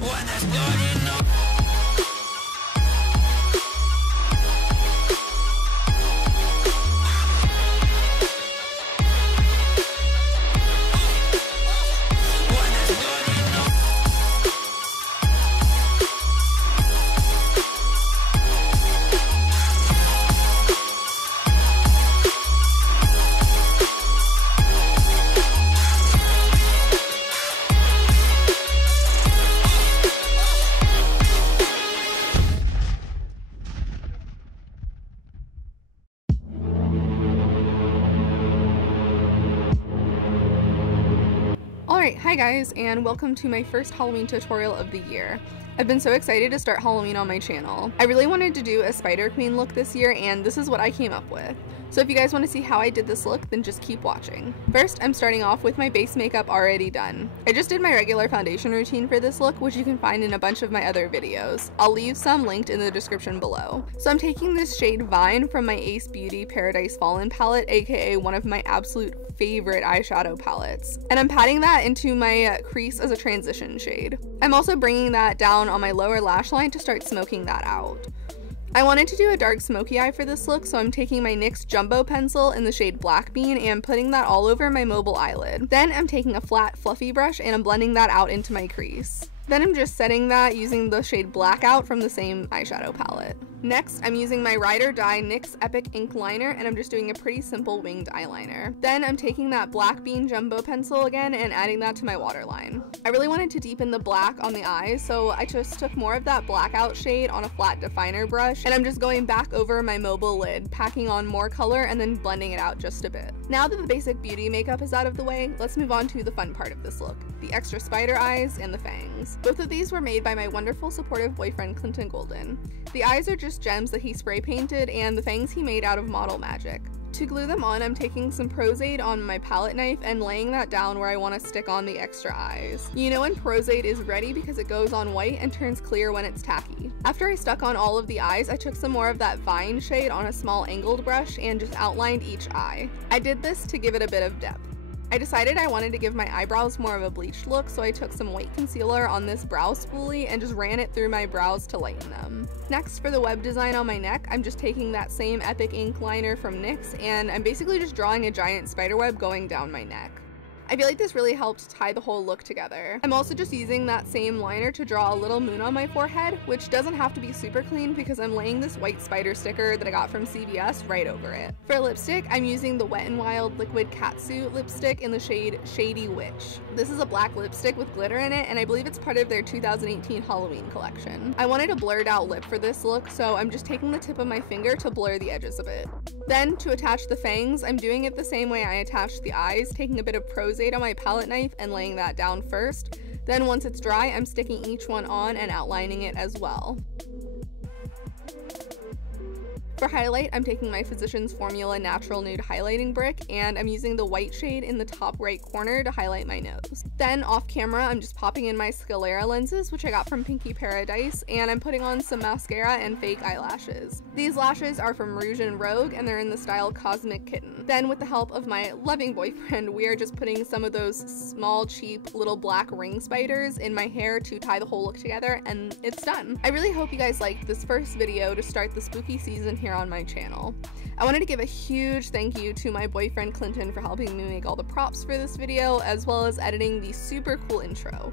Wanna explore, no. Alright, hi guys, and welcome to my first Halloween tutorial of the year. I've been so excited to start Halloween on my channel. I really wanted to do a Spider Queen look this year, and this is what I came up with. So if you guys want to see how I did this look, then just keep watching. First, I'm starting off with my base makeup already done. I just did my regular foundation routine for this look, which you can find in a bunch of my other videos. I'll leave some linked in the description below. So I'm taking this shade Vine from my Ace Beauty Paradise Fallen palette, aka one of my absolute favorite eyeshadow palettes. And I'm patting that into my crease as a transition shade. I'm also bringing that down on my lower lash line to start smoking that out. I wanted to do a dark smoky eye for this look, so I'm taking my NYX Jumbo pencil in the shade Black Bean and putting that all over my mobile eyelid. Then I'm taking a flat fluffy brush and I'm blending that out into my crease. Then I'm just setting that using the shade Blackout from the same eyeshadow palette. Next, I'm using my Ride or Die NYX Epic Ink Liner and I'm just doing a pretty simple winged eyeliner. Then I'm taking that Black Bean Jumbo pencil again and adding that to my waterline. I really wanted to deepen the black on the eyes, so I just took more of that Blackout shade on a flat definer brush and I'm just going back over my mobile lid, packing on more color and then blending it out just a bit. Now that the basic beauty makeup is out of the way, let's move on to the fun part of this look, the extra spider eyes and the fangs. Both of these were made by my wonderful supportive boyfriend Clinton Golden. The eyes are just gems that he spray painted and the fangs he made out of Model Magic. To glue them on, I'm taking some Prozade on my palette knife and laying that down where I want to stick on the extra eyes. You know when Prozade is ready because it goes on white and turns clear when it's tacky. After I stuck on all of the eyes, I took some more of that Vine shade on a small angled brush and just outlined each eye. I did this to give it a bit of depth. I decided I wanted to give my eyebrows more of a bleached look, so I took some white concealer on this brow spoolie and just ran it through my brows to lighten them. Next, for the web design on my neck, I'm just taking that same Epic Ink Liner from NYX and I'm basically just drawing a giant spider web going down my neck. I feel like this really helped tie the whole look together. I'm also just using that same liner to draw a little moon on my forehead, which doesn't have to be super clean because I'm laying this white spider sticker that I got from CVS right over it. For lipstick, I'm using the Wet n Wild Liquid Catsuit lipstick in the shade Shady Witch. This is a black lipstick with glitter in it, and I believe it's part of their 2018 Halloween collection. I wanted a blurred out lip for this look, so I'm just taking the tip of my finger to blur the edges of it. Then, to attach the fangs, I'm doing it the same way I attached the eyes, taking a bit of Prozade on my palette knife and laying that down first. Then once it's dry, I'm sticking each one on and outlining it as well. For highlight, I'm taking my Physicians Formula Natural Nude Highlighting Brick and I'm using the white shade in the top right corner to highlight my nose. Then off camera, I'm just popping in my Scalera lenses, which I got from Pinky Paradise, and I'm putting on some mascara and fake eyelashes. These lashes are from Rouge and Rogue and they're in the style Cosmic Kitten. Then with the help of my loving boyfriend, we are just putting some of those small, cheap little black ring spiders in my hair to tie the whole look together, and it's done. I really hope you guys liked this first video to start the spooky season here on my channel. I wanted to give a huge thank you to my boyfriend Clinton for helping me make all the props for this video, as well as editing the super cool intro.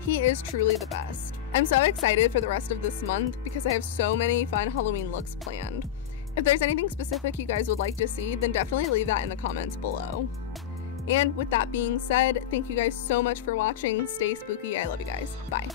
He is truly the best. I'm so excited for the rest of this month because I have so many fun Halloween looks planned. If there's anything specific you guys would like to see, then definitely leave that in the comments below. And with that being said, thank you guys so much for watching. Stay spooky. I love you guys. Bye.